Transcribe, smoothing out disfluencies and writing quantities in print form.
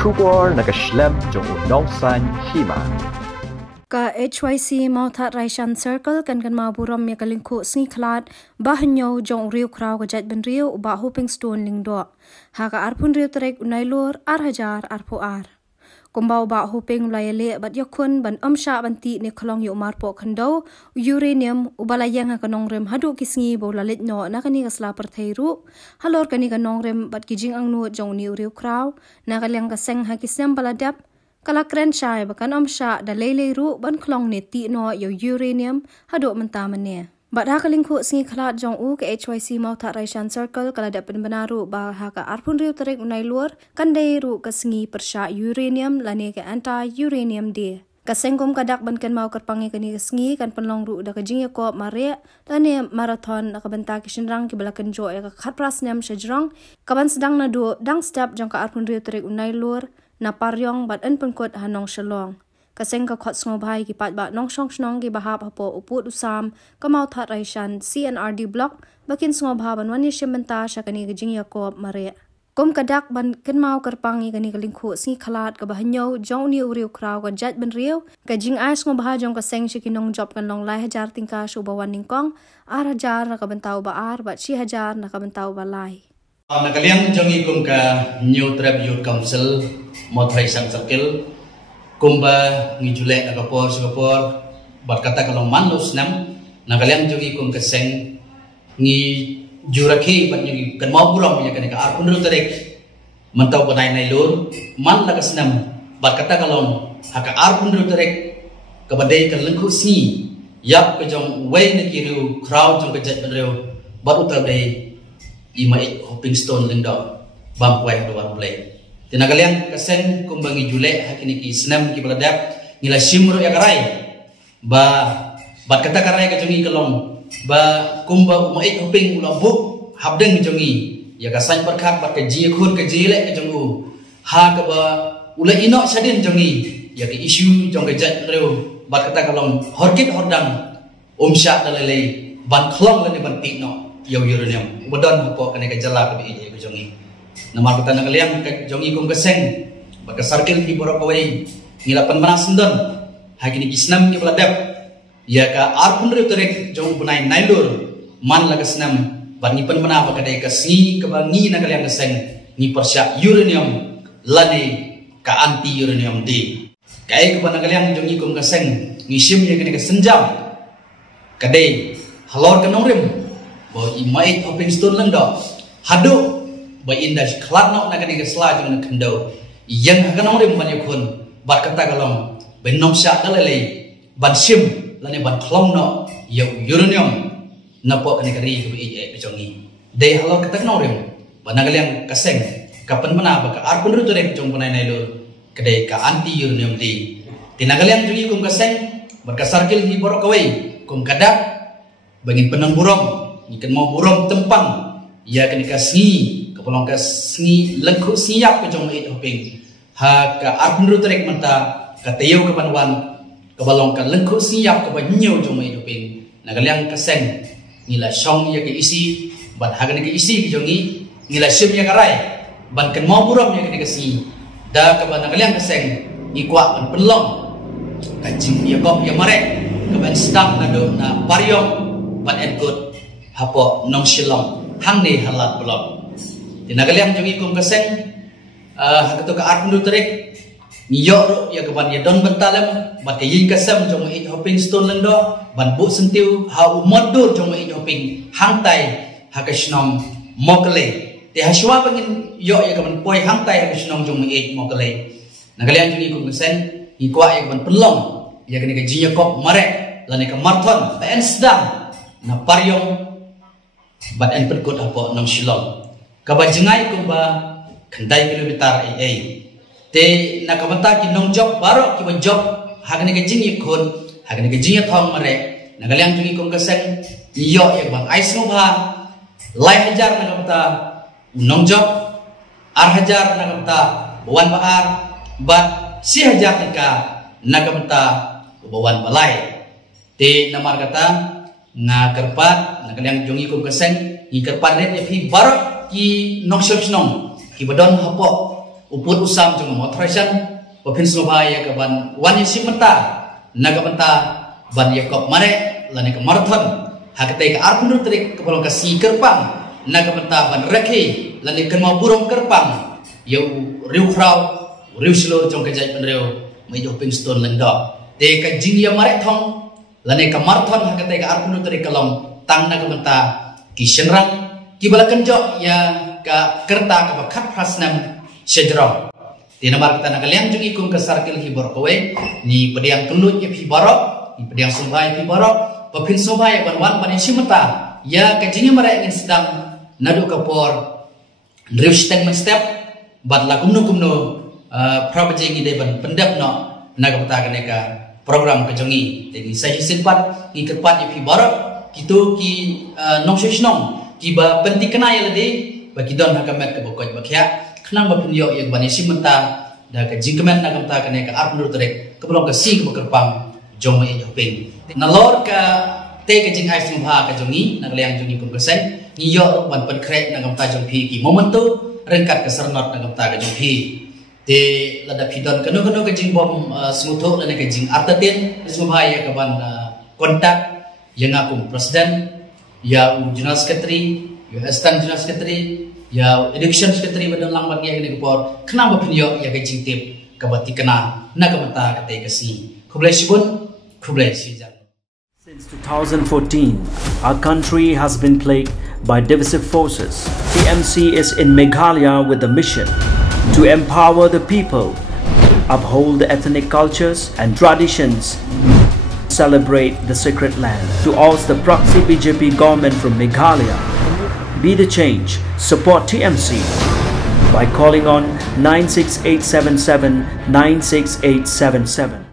Kubor nakaslem jong unongsan hima. Ka HYC Mauthat Raishan Circle kan maburam ya kalingku singi khalat bahanyo jong riu kraw ka jat ben riu ba hoping stone lingdo ha ka arpun riu terek unailur ar arpo ar kumbau ba hoping layale bat yakun ban amsha banti ne khlong yu marpo khando uranium ubalayang ka nongrem hadu kisngi bo lalit no nakani kasla pertheiru halor kani ka nongrem bat kijing angnu jong ni riu kraw nakalyang ka seng ha kisem baladap kala kren shai bakan amsha da lele ru ban klong ne ti no yo uranium hado mentamane badha kalingku singi khalat jong u ke HYC Mauthat Raishan Circle kala da penbenaru ba ha ka arpun riu terek unai luar kandai ru ka singi persha uranium lane ke anti uranium de kasengkom kadak ban kan mau kerpangi kani singi kan penlong ru da ka jing ko mare lane marathon ka benta ki shinrang ki balakan jo ya ka khatpras nem shajrang kaban sedang na do dang step jong ka arpun riu terek unai luar na paryong bat en pengkot hanong shalong kaseng ka khot sngobai ki pat ba nong shong snong ki bahap hapo uput usam ka Mauthat Raishan CNRD block bakin sngoba ban wani shimenta shakani gijing yakob mare kom kadak ban ken mau kerpangi kani kalingkhu si khalat ka bahanyo jong ni uriu kraw ka jat ben riu ka jing ai sngoba jong ka seng shikinong job kan long lai hajar tingka shubawan ningkong ar hajar na ka bentau ba ar bat shi hajar na ka bentau ba lai nakaliang jongi kum ka New Trap Youth Council Mauthat Raishan Circle kumba ngijule nakapor Singapore bat kata kalau manus nam nakaliang jongi kum ka seng ngi juraki bat ngi kan mau buram ya kan ka arpun ru terek mentau banai nai lur man la kasnam bat kata kalau haka arpun ru terek ka badai kan lengku si yap ka jong wei ne kiru crowd jong ka jet benreu bat utar dei imai hoping stone lingdo bam kwai do war play tinagalian kasen kumbangi jule hakini ki snam ki baladap ngila simro ya karai ba bat kata karai ka jongi kalong ba kumba umai hoping ula buk habdeng jongi ya kasan perkhat bat ka ji khut ka ji le ka jongu ha ka ba ula ino sadin jongi ya ki issue jong ka jat reu bat kata kalong horkit hordang umsha dalele ban khlong le ban tikno yo uranium bodon hapo kane ka jala ka bi ka jongi namar kita nakaliang ka jongi kum kaseng baka circle ki borok away ngila panmanas ndon hakini kisnam ki baladap ya ka arpun re terek jong bunai nailur man laga snam bani panmana baka dai ka si ka bangi nakaliang kaseng ni persya uranium lani ka anti uranium di kai ka nakaliang jongi kum kaseng ngisim ya kene ka senjam kadai halor ka nongrim bo imai hoping stone lengdo hadu ba indas klat nok na kani kesla jong kendo yang hakanong rim ban yakun bat kata kalong benom sya dalele ban sim lane ban klong no yo uranium napo kani kari ke bi jongi de halor kata kanong rim banagaliang kaseng kapan mana ba ka arpun ru torek jong panai nai lur kede ka anti uranium di tinagaliang jongi kum kaseng berkasarkil hi borok kawai kum kadak bangin penang burom ikan mau burom tempang ya kini kasngi kapolong kasngi lengku siap ke jong it hoping ha ka arpun ru terek menta ka teu ka panwan kapolong ka lengku siap ka banyo jong it hoping nagaliang kaseng ngila song ya ke isi ban ha kini ke isi ke jongi ngila sim ya karai ban kan mau burom ya kini kasngi da ka ban nagaliang kaseng ikwa ban pelong ka jing ya kop ya mare ka ban stang na do na paryong ban enkut hapo nong silong hang ni halat blok tinagaliang jongi kum kaseng hakato ka arpun terek niyo ro ya kaban ya don bentalem bat yin kasem jong it hoping stone lendo ban bu sentiu ha umodur jong it hoping hangtai hakasnong mokle te haswa pengin yo ya kaban poi hangtai hakasnong jong it mokle nagaliang jongi kum kaseng ikwa ya kaban pelong ya kene ka jinya kop mare lane ka marathon ben sedang na paryong bat en perkut apo nong silong kabajengai kumba kandai kilometer te na kabanta ki nong job baro ki ban job hagne ke jing ikon hagne ke jing thong mare nagaliang jungi kum kaseng iyo ek bang ais ngobha lai hajar na kabanta nong job ar hajar na kabanta bawan baar bat si hajar tika na kabanta bawan balai te namar kata nga kerpat nagaliang jongi kum kaseng i kerpat net fi barok ki nok nong ki badon hapo uput usam jong motorization papin sobaya ka ban wan simenta nagamenta ban yakop mare lani ka marathon hakate ka arpunur trik ka bolong ka si kerpang nagamenta ban rakhi lani ka mau burong kerpang yo riu frau riu slor jong ka jai penreu mai jo ping stone lengdo te ka jingya mare thong lani ka marathon hakate ka arpunur trik kalong tang nagamenta ki senrang ki balakan jo ya ka kerta ka bakhat prasnam Sejero, di nomor kita nak kalian jungi kum kesarkil hibor kowe, ni pediang kelut ya hiborok, ni pediang subai hiborok, papin subai banwan bani simata, ya kejingnya mereka ingin sedang nadu kapor, drive step, bat lakum no, prabajengi deban pendap no, nagapta kaneka program kejungi, jadi saya simpat, ni kerpat ya hiborok, gitu ki nong sesnong, kiba penting kenai lagi, bagi don hakamet kebokoj bakya. Kenang bapinyo yang bani simenta da ka jingkemen na kamta kane ka arnur trek kebolong ka si kerpang jong e joping nalor ka te ka jing ais mha ka jongi na liang jongi kum kesen ni yo ban pen krek na kamta jong phi ki momentu rengkat ka sernot na kamta ka jong phi te lada phidon kanu ka jing bom smutho na ka jing artatin smha ya ka ban kontak yang akum presiden ya general secretary ya assistant general secretary ya election secretary badang lang bagi yang negepor kenapa pinyo ya ke jingtip kabati kena na kamata kate kasi kublai sibun kublai sijan. Since 2014 our country has been plagued by divisive forces. TMC is in Meghalaya with the mission to empower the people, uphold the ethnic cultures and traditions, celebrate the sacred land. To oust the proxy BJP government from Meghalaya, be the change, support TMC by calling on 96877 96877.